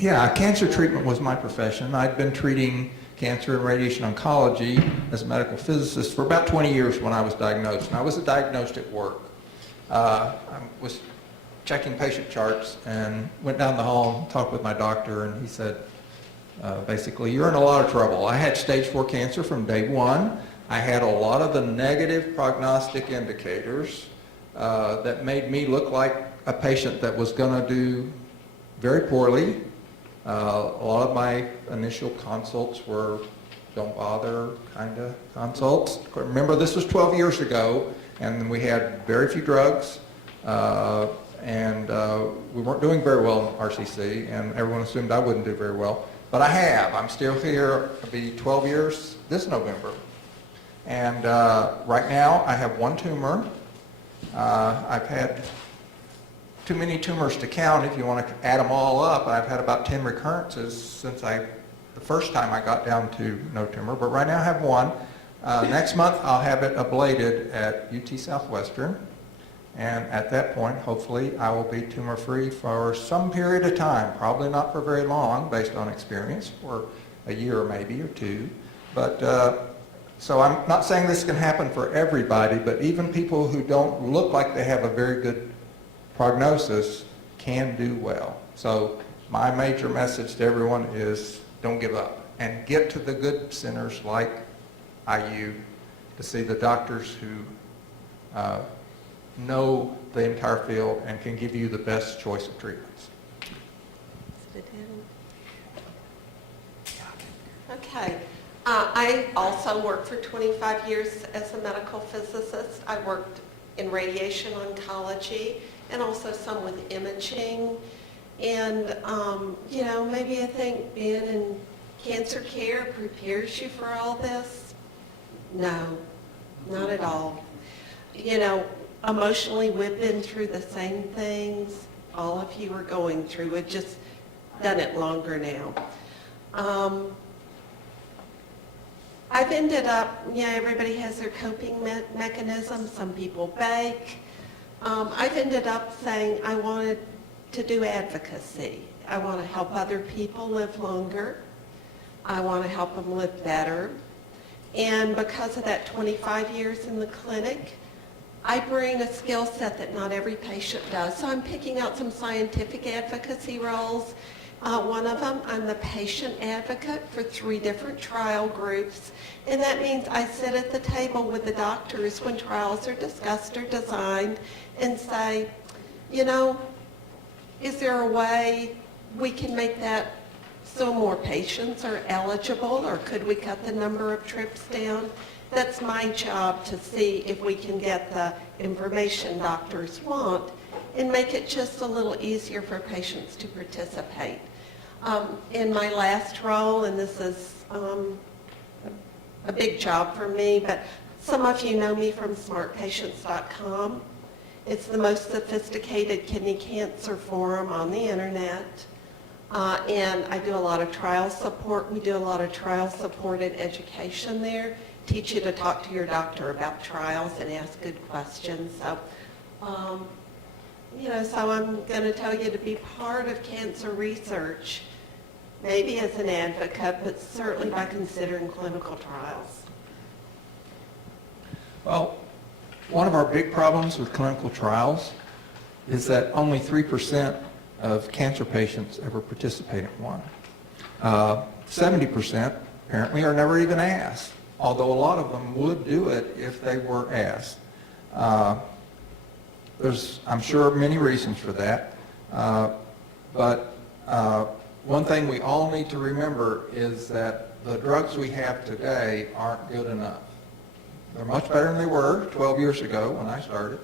Yeah, cancer treatment was my profession. I'd been treating cancer and radiation oncology as a medical physicist for about 20 years when I was diagnosed. And I was diagnosed at work. I was checking patient charts and went down the hall and talked with my doctor, and he said, basically, you're in a lot of trouble. I had stage 4 cancer from day one. I had a lot of the negative prognostic indicators that made me look like a patient that was going to do very poorly. A lot of my initial consults were don't bother kind of consults. Remember, this was 12 years ago, and we had very few drugs, and we weren't doing very well in RCC, and everyone assumed I wouldn't do very well. But I have. I'm still here. It'll be 12 years this November. And right now, I have one tumor. I've had too many tumors to count if you want to add them all up. I've had about 10 recurrences since the first time I got down to no tumor, but right now I have one. Next month I'll have it ablated at UT Southwestern, and at that point hopefully I will be tumor free for some period of time, probably not for very long based on experience, for a year maybe or two. But so I'm not saying this can happen for everybody, but even people who don't look like they have a very good prognosis can do well. So my major message to everyone is don't give up and get to the good centers like IU to see the doctors who know the entire field and can give you the best choice of treatments. Okay. I also worked for 25 years as a medical physicist. I worked in radiation oncology and also some with imaging. And, you know, maybe I think being in cancer care prepares you for all this. No, not at all. You know, emotionally, we've been through the same things all of you are going through. We've just done it longer now. I've ended up, everybody has their coping mechanism. Some people bake. I've ended up saying I wanted to do advocacy. I want to help other people live longer. I want to help them live better. And because of that 25 years in the clinic, I bring a skill set that not every patient does. So I'm picking out some scientific advocacy roles. One of them, I'm the patient advocate for 3 different trial groups. And that means I sit at the table with the doctors when trials are discussed or designed and say, you know, is there a way we can make that so more patients are eligible, or could we cut the number of trips down? That's my job, to see if we can get the information doctors want and make it just a little easier for patients to participate. In my last role, and this is a big job for me, but some of you know me from smartpatients.com. It's the most sophisticated kidney cancer forum on the internet. And I do a lot of trial support. We do a lot of trial supported education there. Teach you to talk to your doctor about trials and ask good questions. So, so I'm going to tell you to be part of cancer research, maybe as an advocate, but certainly by considering clinical trials. Well, one of our big problems with clinical trials is that only 3% of cancer patients ever participate in one. 70% apparently are never even asked, although a lot of them would do it if they were asked. There's, I'm sure, many reasons for that, but one thing we all need to remember is that the drugs we have today aren't good enough. They're much better than they were 12 years ago when I started,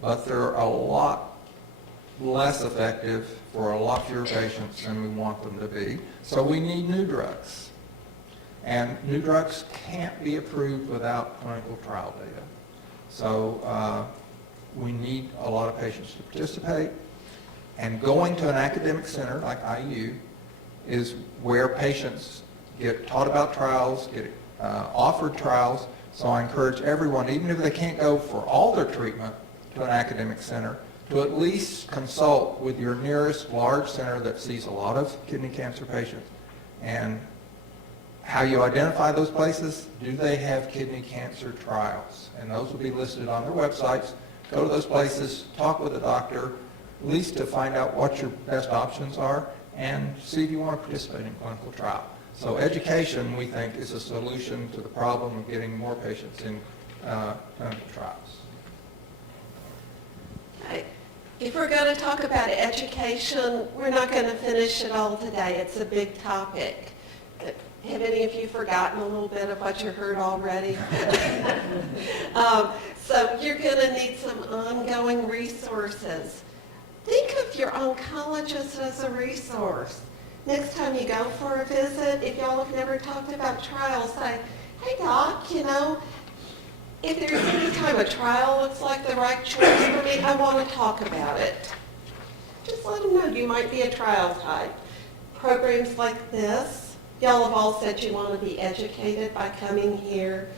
but they're a lot less effective for a lot fewer patients than we want them to be. So we need new drugs. And new drugs can't be approved without clinical trial data. So we need a lot of patients to participate. And going to an academic center like IU is where patients get taught about trials, get offered trials. So I encourage everyone, even if they can't go for all their treatment to an academic center, to at least consult with your nearest large center that sees a lot of kidney cancer patients. And how you identify those places, do they have kidney cancer trials? And those will be listed on their websites. Go to those places, talk with a doctor, at least to find out what your best options are, and see if you want to participate in clinical trial. So education, we think, is a solution to the problem of getting more patients in clinical trials. If we're going to talk about education, we're not going to finish it all today. It's a big topic. Have any of you forgotten a little bit of what you heard already? So you're going to need some ongoing resources. Think of your oncologist as a resource. Next time you go for a visit, if y'all have never talked about trials, say, hey doc, you know, if there's any time a trial looks like the right choice for me, I want to talk about it. Just let them know you might be a trial type. Programs like this, y'all have all said you want to be educated by coming here.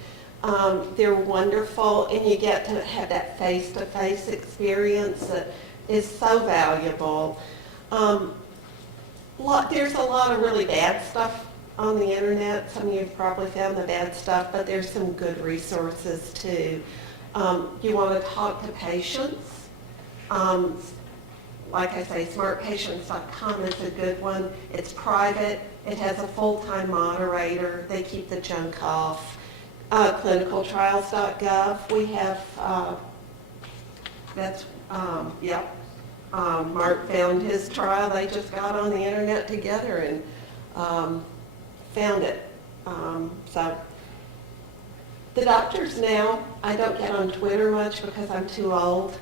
They're wonderful, and you get to have that face-to-face experience that is so valuable. There's a lot of really bad stuff on the internet. Some of you have probably found the bad stuff, but there's some good resources too. You want to talk to patients. Like I say, smartpatients.com is a good one. It's private. It has a full-time moderator. They keep the junk off. Clinicaltrials.gov. We have, Mark found his trial. They just got on the internet together and found it. So the doctors now, I don't get on Twitter much because I'm too old,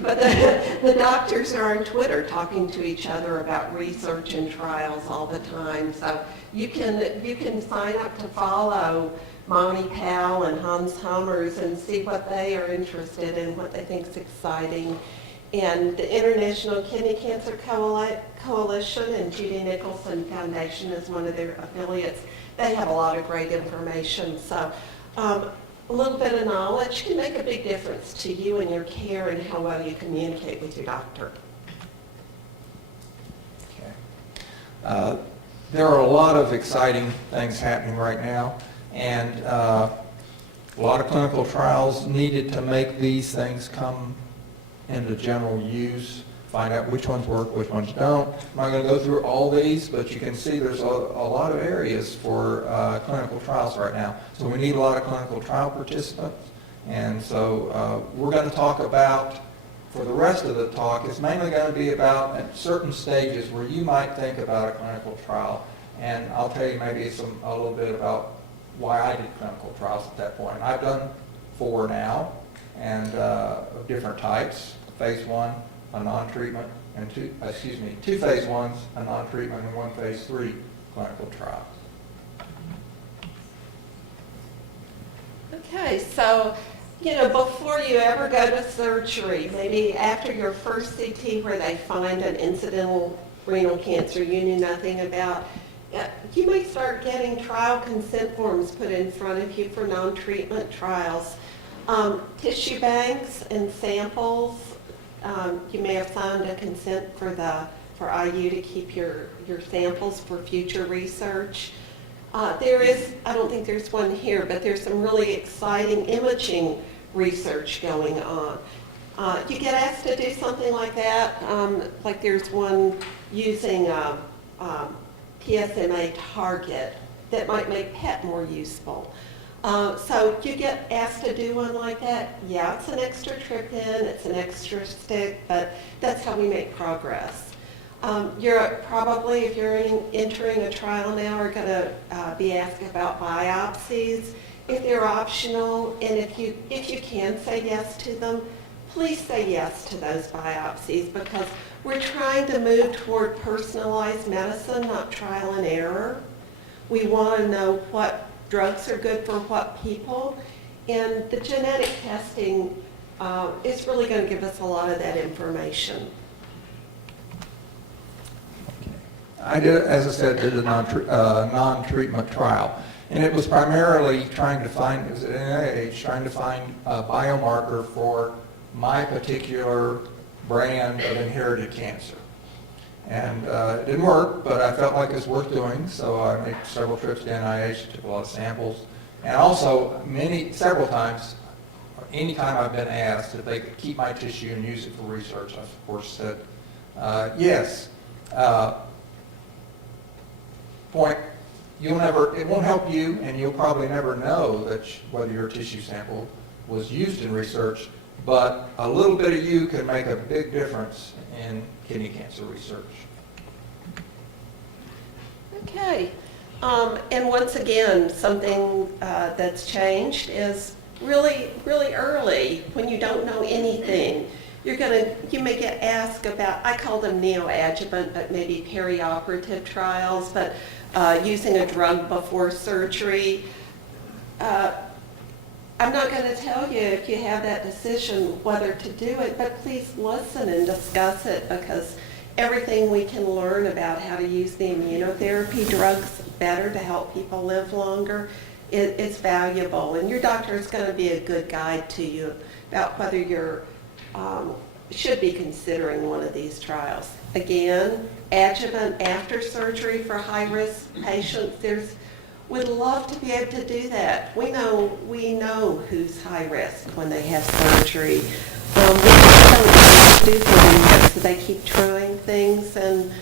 but the doctors are on Twitter talking to each other about research and trials all the time. So you can sign up to follow Monty Powell and Hans Hummers and see what they are interested in, what they think is exciting. And the International Kidney Cancer Coalition and Judy Nicholson Foundation is one of their affiliates. They have a lot of great information. So a little bit of knowledge can make a big difference to you and your care and how well you communicate with your doctor. Okay. There are a lot of exciting things happening right now, and a lot of clinical trials needed to make these things come into general use, find out which ones work, which ones don't. I'm not going to go through all these, but you can see there's a lot of areas for clinical trials right now. So we need a lot of clinical trial participants. And so we're going to talk about, for the rest of the talk, it's mainly going to be about at certain stages where you might think about a clinical trial. And I'll tell you maybe a little bit about why I did clinical trials at that point. I've done 4 now, and of different types. Phase 1, a non-treatment, and 2 phase 1s, a non-treatment, and 1 phase 3 clinical trial. Okay, so, before you ever go to surgery, maybe after your first CT where they find an incidental renal cancer you knew nothing about, you may start getting trial consent forms put in front of you for non-treatment trials. Tissue banks and samples, you may have signed a consent for IU to keep your samples for future research. I don't think there's one here, but there's some really exciting imaging research going on. You get asked to do something like that, like there's one using PSMA target that might make PET more useful. So you get asked to do one like that. Yeah, it's an extra trip in, it's an extra stick, but that's how we make progress. You're probably, if you're entering a trial now, are going to be asked about biopsies. If they're optional, and if you can say yes to them, please say yes to those biopsies, because we're trying to move toward personalized medicine, not trial and error. We want to know what drugs are good for what people, and the genetic testing is really going to give us a lot of that information. I did, as I said, did a non-treatment trial, and it was primarily trying to find a biomarker for my particular brand of inherited cancer. And it didn't work, but I felt like it was worth doing, so I made several trips to NIH, took a lot of samples, and also several times, anytime I've been asked if they could keep my tissue and use it for research, I've of course said yes. Point, it won't help you, and you'll probably never know that whether your tissue sample was used in research, but a little bit of you can make a big difference in kidney cancer research. Okay. And once again, something that's changed is really, really early, when you don't know anything. You may get asked about, I call them neoadjuvant, but maybe perioperative trials, but using a drug before surgery. I'm not going to tell you if you have that decision whether to do it, but please listen and discuss it, because everything we can learn about how to use the immunotherapy drugs better to help people live longer is valuable. And your doctor is going to be a good guide to you about whether you're should be considering one of these trials. Again, adjuvant after surgery for high-risk patients, we'd love to be able to do that. We know who's high risk when they have surgery. We just don't know what to do for them yet, so they keep trying things and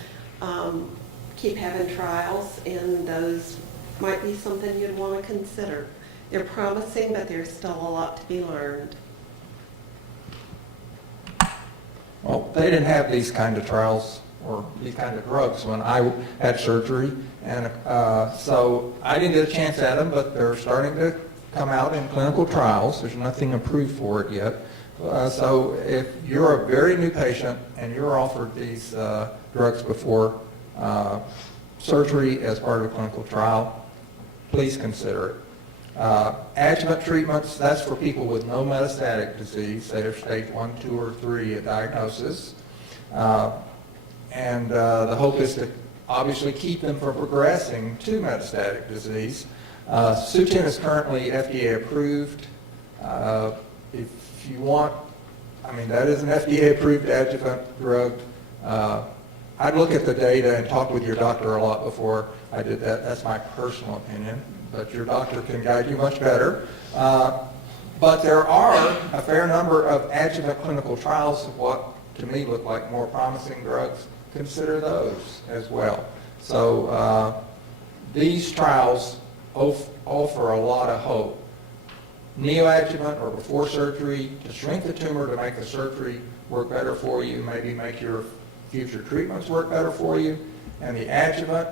keep having trials, and those might be something you'd want to consider. They're promising, but there's still a lot to be learned. Well, they didn't have these kind of trials or these kind of drugs when I had surgery, and so I didn't get a chance at them, but they're starting to come out in clinical trials. There's nothing approved for it yet. So if you're a very new patient and you're offered these drugs before surgery as part of a clinical trial, please consider it. Adjuvant treatments, that's for people with no metastatic disease, say they're stage 1, 2, or 3 at diagnosis. And the hope is to obviously keep them from progressing to metastatic disease. Sutent is currently FDA approved. If you want, that is an FDA approved adjuvant drug. I'd look at the data and talk with your doctor a lot before I did that. That's my personal opinion, but your doctor can guide you much better. But there are a fair number of adjuvant clinical trials of what to me look like more promising drugs. Consider those as well. So these trials offer a lot of hope. Neoadjuvant or before surgery to shrink the tumor to make the surgery work better for you, maybe make your future treatments work better for you. And the adjuvant,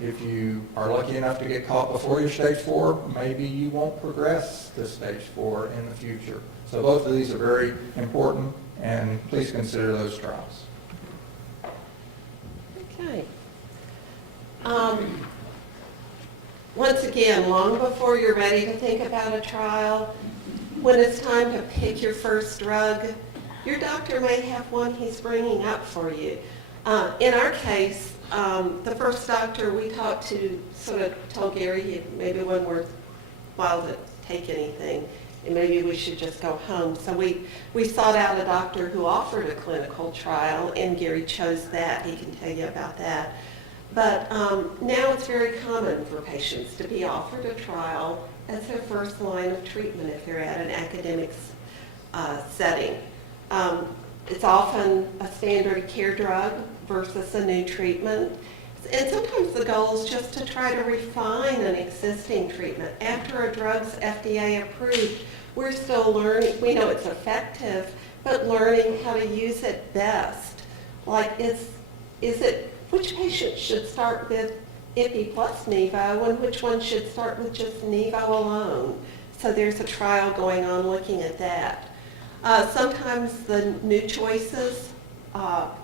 if you are lucky enough to get caught before your stage 4, maybe you won't progress to stage 4 in the future. So both of these are very important, and please consider those trials. Okay. Once again, long before you're ready to think about a trial, when it's time to pick your first drug, your doctor may have one he's bringing up for you. In our case, the first doctor we talked to sort of told Gary it maybe wasn't worthwhile to take anything, and maybe we should just go home. So we sought out a doctor who offered a clinical trial, and Gary chose that. He can tell you about that. But now it's very common for patients to be offered a trial as their first line of treatment if they're at an academic setting. It's often a standard care drug versus a new treatment. And sometimes the goal is just to try to refine an existing treatment. After a drug's FDA approved, we're still learning. We know it's effective, but learning how to use it best. Like, which patient should start with IPI plus Nevo, and which one should start with just Nevo alone? So there's a trial going on looking at that. Sometimes the new choices are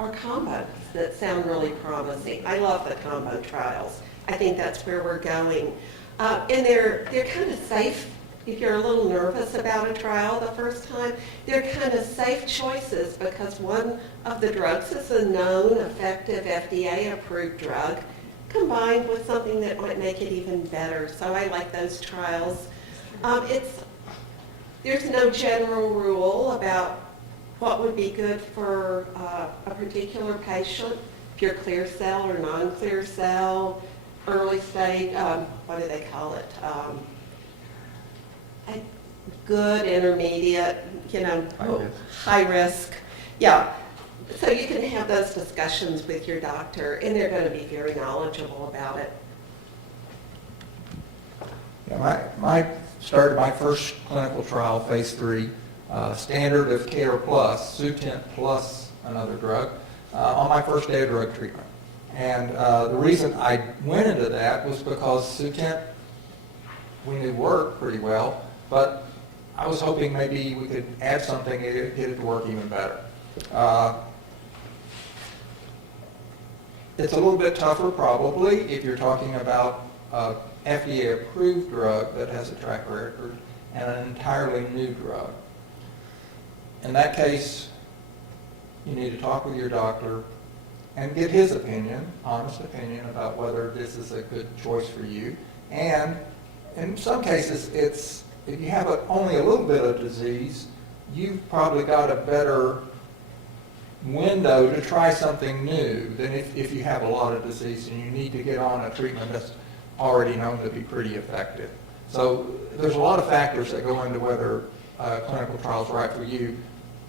combos that sound really promising. I love the combo trials. I think that's where we're going. And they're kind of safe. If you're a little nervous about a trial the first time, they're kind of safe choices because one of the drugs is a known, effective, FDA-approved drug combined with something that might make it even better. So I like those trials. There's no general rule about what would be good for a particular patient, pure clear cell or non-clear cell, early stage, what do they call it? Good, intermediate, high risk. Yeah. So you can have those discussions with your doctor, and they're going to be very knowledgeable about it. Yeah, I started my first clinical trial, phase 3, standard of care plus, Sutent plus another drug, on my first day of drug treatment. And the reason I went into that was because Sutent, we knew worked pretty well, but I was hoping maybe we could add something and get it to work even better. It's a little bit tougher probably if you're talking about an FDA-approved drug that has a track record and an entirely new drug. In that case, you need to talk with your doctor and get his opinion, honest opinion, about whether this is a good choice for you. And in some cases, if you have only a little bit of disease, you've probably got a better window to try something new than if you have a lot of disease and you need to get on a treatment that's already known to be pretty effective. So there's a lot of factors that go into whether a clinical trial is right for you.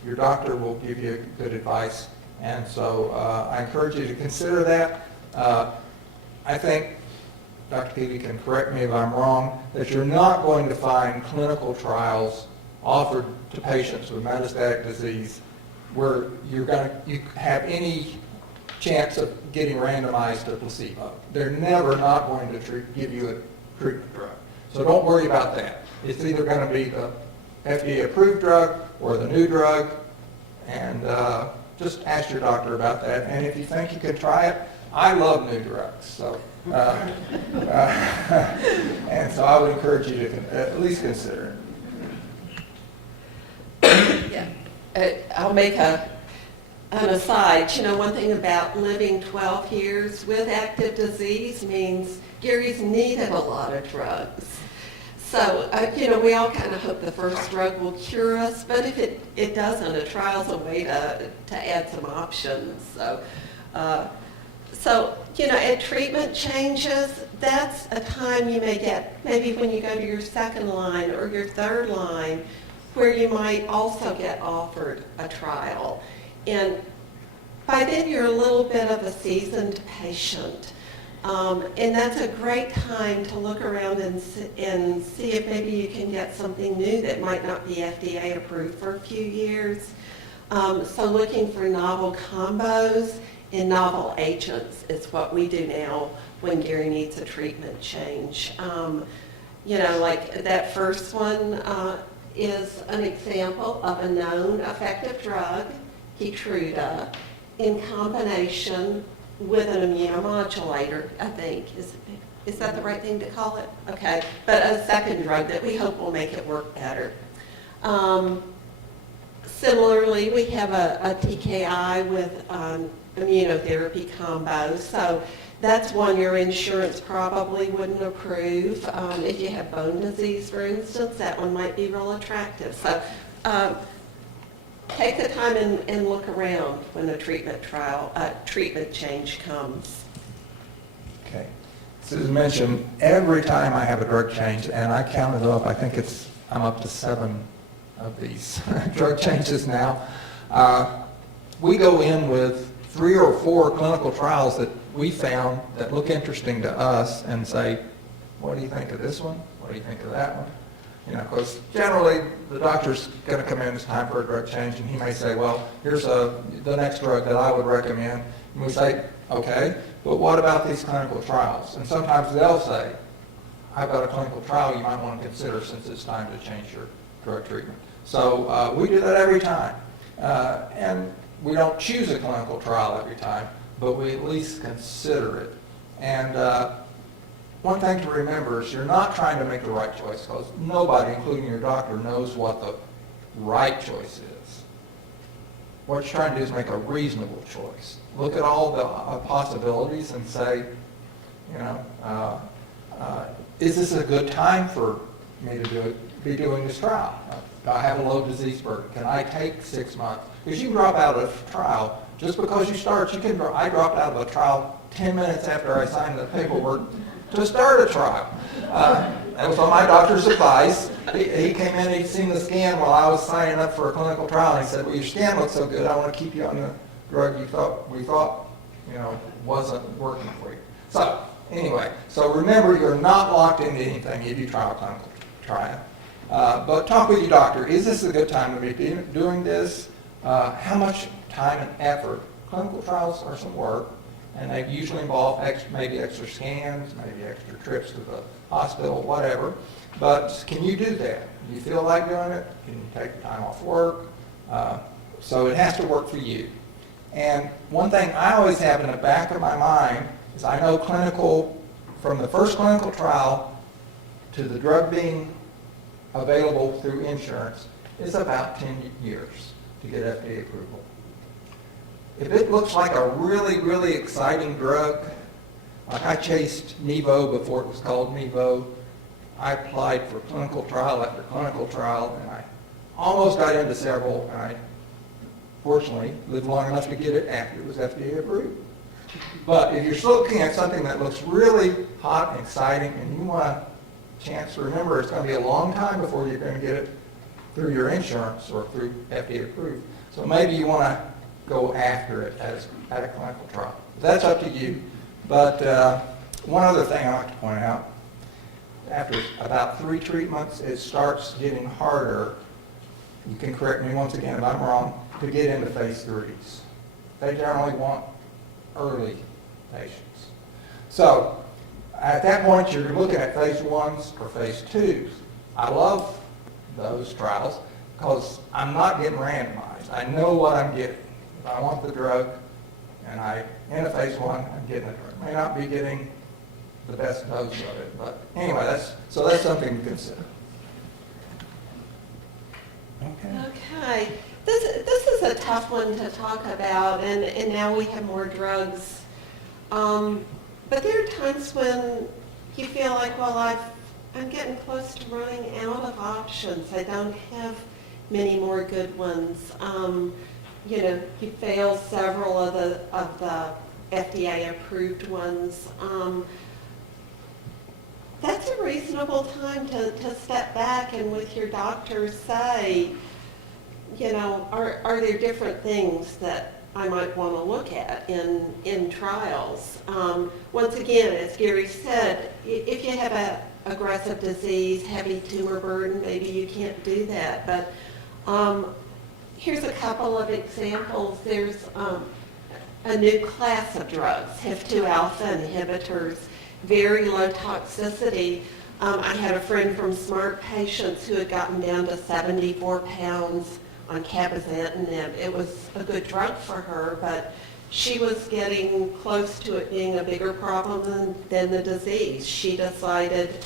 Your doctor will give you good advice, and so I encourage you to consider that. I think, Dr. Peavy can correct me if I'm wrong, that you're not going to find clinical trials offered to patients with metastatic disease where you have any chance of getting randomized to placebo. They're never not going to give you a treatment drug. So don't worry about that. It's either going to be the FDA-approved drug or the new drug, and just ask your doctor about that. And if you think you can try it, I love new drugs. So, and so I would encourage you to at least consider it. Yeah. I'll make an aside. One thing about living 12 years with active disease means Gary's needed a lot of drugs. So, we all kind of hope the first drug will cure us, but if it doesn't, a trial's a way to add some options. So, at treatment changes, that's a time you may get, maybe when you go to your second line or your third line, where you might also get offered a trial. And by then you're a little bit of a seasoned patient. And that's a great time to look around and see if maybe you can get something new that might not be FDA approved for a few years. So looking for novel combos and novel agents is what we do now when Gary needs a treatment change. Like that first one is an example of a known effective drug, Keytruda, in combination with an immunomodulator, I think. Is that the right thing to call it? Okay, but a second drug that we hope will make it work better. Similarly, we have a TKI with immunotherapy combo, so that's one your insurance probably wouldn't approve. If you have bone disease, for instance, that one might be real attractive. So take the time and look around when a treatment change comes. Okay. Susan mentioned every time I have a drug change, and I counted up, I think I'm up to 7 of these drug changes now. We go in with 3 or 4 clinical trials that we found that look interesting to us and say, what do you think of this one? What do you think of that one? Because generally the doctor's going to come in, it's time for a drug change, and he may say, well, here's the next drug that I would recommend. And we say, okay, but what about these clinical trials? And sometimes they'll say, I've got a clinical trial you might want to consider since it's time to change your drug treatment. So we do that every time. And we don't choose a clinical trial every time, but we at least consider it. And one thing to remember is you're not trying to make the right choice, because nobody, including your doctor, knows what the right choice is. What you're trying to do is make a reasonable choice. Look at all the possibilities and say, is this a good time for me to be doing this trial? Do I have a low disease burden? Can I take 6 months? Because you can drop out of a trial just because you start. I dropped out of a trial 10 minutes after I signed the paperwork to start a trial. That was on my doctor's advice. He came in, he'd seen the scan while I was signing up for a clinical trial, and he said, well, your scan looks so good, I want to keep you on the drug we thought wasn't working for you. So anyway, so remember, you're not locked into anything if you try a clinical trial. But talk with your doctor. Is this a good time to be doing this? How much time and effort? Clinical trials are some work, and they usually involve maybe extra scans, maybe extra trips to the hospital, whatever. But can you do that? Do you feel like doing it? Can you take the time off work? So it has to work for you. And one thing I always have in the back of my mind is I know from the first clinical trial to the drug being available through insurance is about 10 years to get FDA approval. If it looks like a really, really exciting drug, like I chased Nevo before it was called Nevo, I applied for clinical trial after clinical trial, and I almost got into several, and I fortunately lived long enough to get it after it was FDA approved. But if you're still looking at something that looks really hot and exciting, and you want a chance to remember it's going to be a long time before you're going to get it through your insurance or through FDA approved, so maybe you want to go after it at a clinical trial. That's up to you. But one other thing I like to point out, after about 3 treatments, it starts getting harder. You can correct me once again if I'm wrong, to get into phase 3s. They generally want early patients. So at that point, you're looking at phase 1s or phase 2s. I love those trials because I'm not getting randomized. I know what I'm getting. If I want the drug and in a phase 1, I'm getting the drug. I may not be getting the best dose of it, but anyway, that's something to consider. Okay. This is a tough one to talk about, and now we have more drugs. But there are times when you feel like, well, I'm getting close to running out of options. I don't have many more good ones. You failed several of the FDA-approved ones. That's a reasonable time to step back and with your doctor say, are there different things that I might want to look at in trials? Once again, as Gary said, if you have an aggressive disease, heavy tumor burden, maybe you can't do that. But here's a couple of examples. There's a new class of drugs, HIF-2 alpha inhibitors, very low toxicity. I had a friend from SMART Patients who had gotten down to 74 pounds on cabozantinib. It was a good drug for her, but she was getting close to it being a bigger problem than the disease. She decided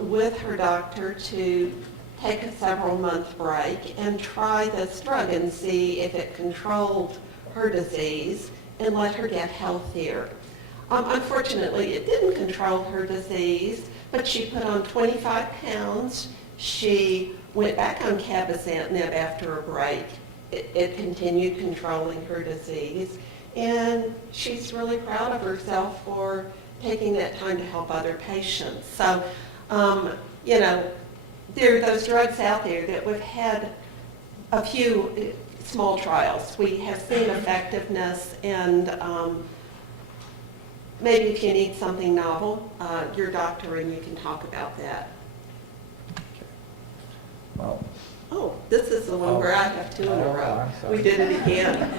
with her doctor to take a several-month break and try this drug and see if it controlled her disease and let her get healthier. Unfortunately, it didn't control her disease, but she put on 25 pounds. She went back on cabozantinib after a break. It continued controlling her disease, and she's really proud of herself for taking that time to help other patients. So, there are those drugs out there that we've had a few small trials. We have seen effectiveness, and maybe if you need something novel, your doctor and you can talk about that. Well, Oh, this is the one where I have 2 in a row. I'm sorry. We did it again.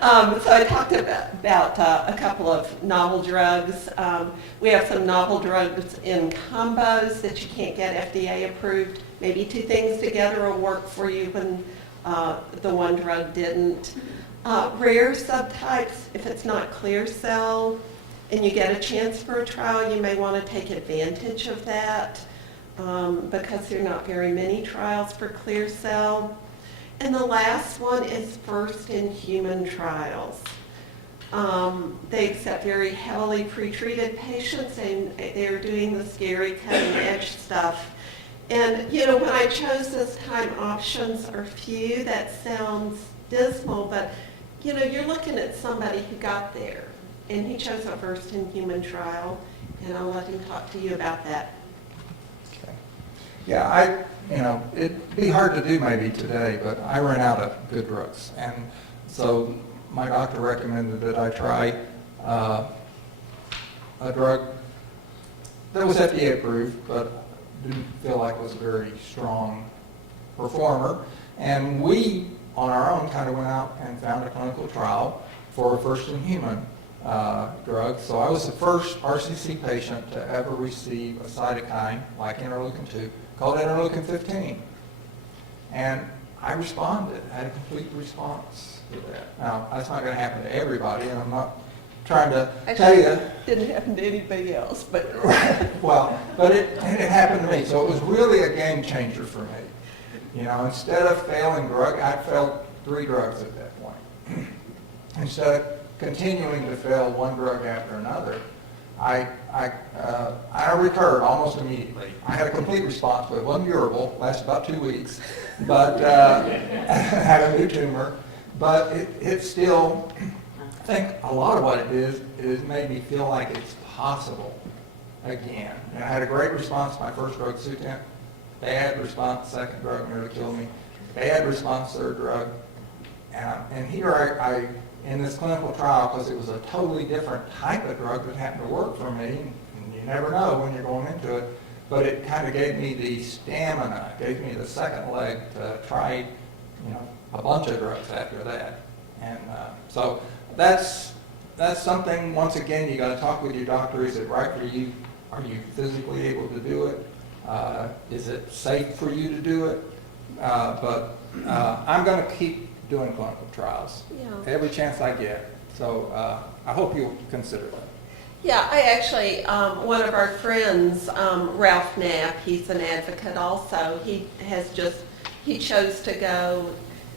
So I talked about a couple of novel drugs. We have some novel drugs in combos that you can't get FDA approved. Maybe 2 things together will work for you when the one drug didn't. Rare subtypes, if it's not clear cell and you get a chance for a trial, you may want to take advantage of that. Because there are not very many trials for clear cell. And the last one is first in human trials. They accept very heavily pretreated patients, and they're doing the scary cutting edge stuff. And, you know, when I chose this time, options are few. That sounds dismal, but, you know, you're looking at somebody who got there, and he chose a first-in-human trial, and I'll let him talk to you about that. Okay. Yeah, you know, it'd be hard to do maybe today, but I ran out of good drugs. And so my doctor recommended that I try a drug that was FDA approved, but didn't feel like it was a very strong performer. And we, on our own, kind of went out and found a clinical trial for a first-in-human drug. So I was the first RCC patient to ever receive a cytokine like interleukin-2 called interleukin-15. And I responded, had a complete response to that. Now, that's not going to happen to everybody, and I'm not trying to tell you. Didn't happen to anybody else, but. Well, but it happened to me, so it was really a game changer for me. You know, instead of failing drug, I failed 3 drugs at that point. Instead of continuing to fail one drug after another, I recurred almost immediately. I had a complete response, but it wasn't curable, lasted about 2 weeks, but had a new tumor. But it still, I think a lot of what it is made me feel like it's possible again. And I had a great response to my first drug, Sutent. Bad response, second drug nearly killed me. Bad response, third drug. And here I in this clinical trial, because it was a totally different type of drug that happened to work for me, and you never know when you're going into it, but it kind of gave me the stamina, gave me the second leg to try, you know, a bunch of drugs after that. And so that's something, once again, you got to talk with your doctor. Is it right for you? Are you physically able to do it? Is it safe for you to do it? But I'm going to keep doing clinical trials every chance I get. So I hope you'll consider that. Yeah, I actually, one of our friends, Ralph Knapp, he's an advocate also. He chose to go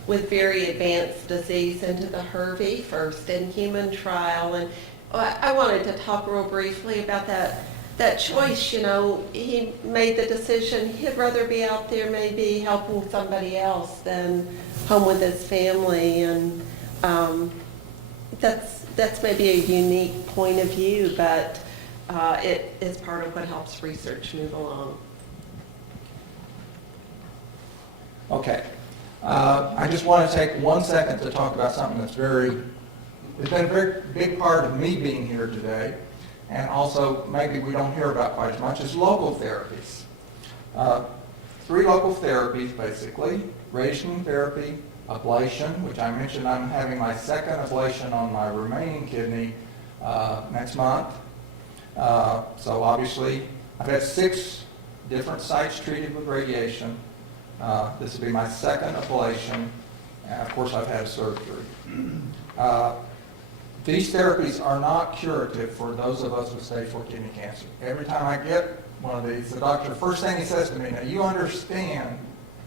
with very advanced disease into the Hervey first-in-human trial. And I wanted to talk real briefly about that choice. You know, he made the decision he'd rather be out there maybe helping somebody else than home with his family. And that's maybe a unique point of view, but it is part of what helps research move along. Okay. I just want to take 1 second to talk about something it's been a very big part of me being here today, and also maybe we don't hear about quite as much, is local therapies. 3 local therapies, basically: radiation therapy, ablation, which I mentioned I'm having my second ablation on my remaining kidney next month. So obviously, I've had 6 different sites treated with radiation. This will be my second ablation, and of course I've had surgery. These therapies are not curative for those of us with stage 4 kidney cancer. Every time I get one of these, the doctor, first thing he says to me, now you understand,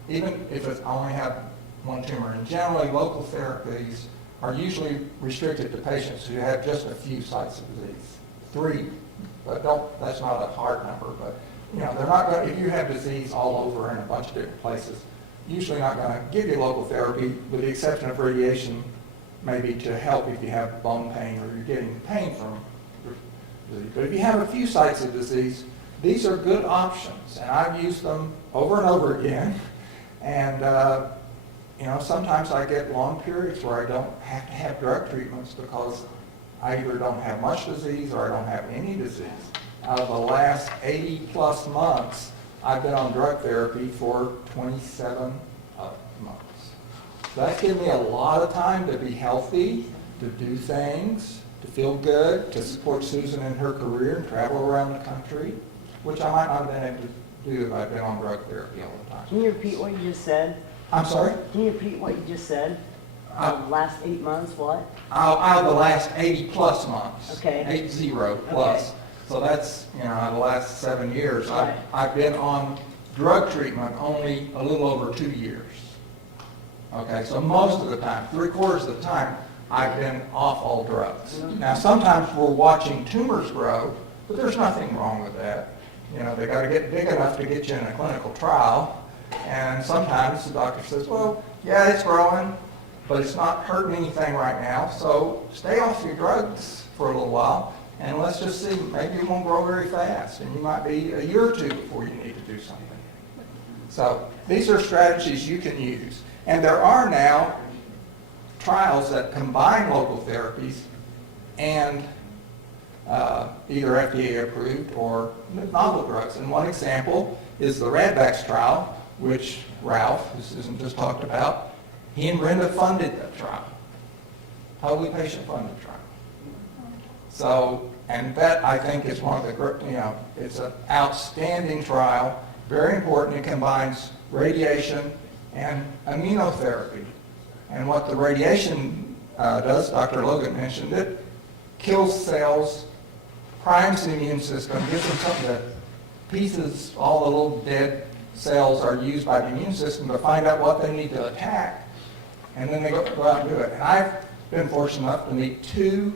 even if I only have one tumor, and generally local therapies are usually restricted to patients who have just a few sites of disease. 3, but that's not a hard number, but you know, they're not going to, if you have disease all over in a bunch of different places, usually not going to give you local therapy, with the exception of radiation, maybe to help if you have bone pain or you're getting pain from disease. But if you have a few sites of disease, these are good options, and I've used them over and over again. And you know, sometimes I get long periods where I don't have to have drug treatments because I either don't have much disease or I don't have any disease. Out of the last 80 plus months, I've been on drug therapy for 27 months. So that's given me a lot of time to be healthy, to do things, to feel good, to support Susan in her career and travel around the country, which I might not have been able to do if I'd been on drug therapy all the time. Can you repeat what you just said? I'm sorry? Can you repeat what you just said? Last 8 months, what? Out of the last 80 plus months. Okay. 80 plus. Okay. So that's, you know, out of the last 7 years. Right. I've been on drug treatment only a little over 2 years. Okay, so most of the time, 3/4 of the time, I've been off all drugs. Now, sometimes we're watching tumors grow, but there's nothing wrong with that. You know, they got to get big enough to get you in a clinical trial, and sometimes the doctor says, well, yeah, it's growing, but it's not hurting anything right now, so stay off your drugs for a little while, and let's just see, maybe it won't grow very fast, and you might be a year or two before you need to do something. So these are strategies you can use. And there are now trials that combine local therapies and either FDA approved or novel drugs. And one example is the Radvax trial, which Ralph, who Susan just talked about, he and Brenda funded that trial. Totally patient-funded trial. So, and that I think is one of the, it's an outstanding trial, very important. It combines radiation and immunotherapy. And what the radiation does, Dr. Logan mentioned it, kills cells, primes the immune system, gives them something that pieces, all the little dead cells are used by the immune system to find out what they need to attack, and then they go out and do it. And I've been fortunate enough to meet 2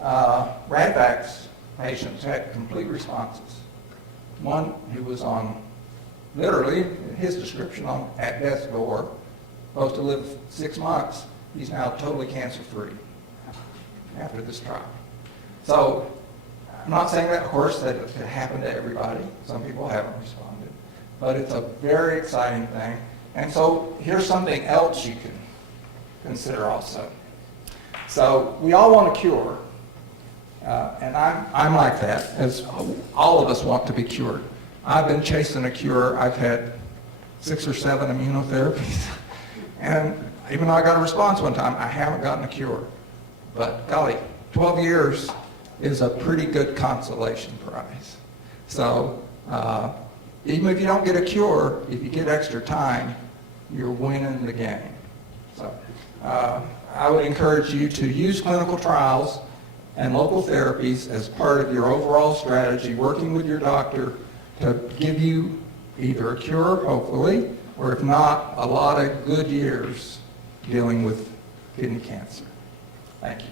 Radvax patients who had complete responses. One who was on, literally, his description, on at death's door, supposed to live 6 months. He's now totally cancer-free after this trial. So I'm not saying that, of course, that it could happen to everybody. Some people haven't responded. But it's a very exciting thing. And so here's something else you can consider also. So we all want a cure. And I'm like that, as all of us want to be cured. I've been chasing a cure. I've had 6 or 7 immunotherapies. And even though I got a response one time, I haven't gotten a cure. But golly, 12 years is a pretty good consolation prize. So even if you don't get a cure, if you get extra time, you're winning the game. So I would encourage you to use clinical trials and local therapies as part of your overall strategy, working with your doctor to give you either a cure, hopefully, or if not, a lot of good years dealing with kidney cancer. Thank you.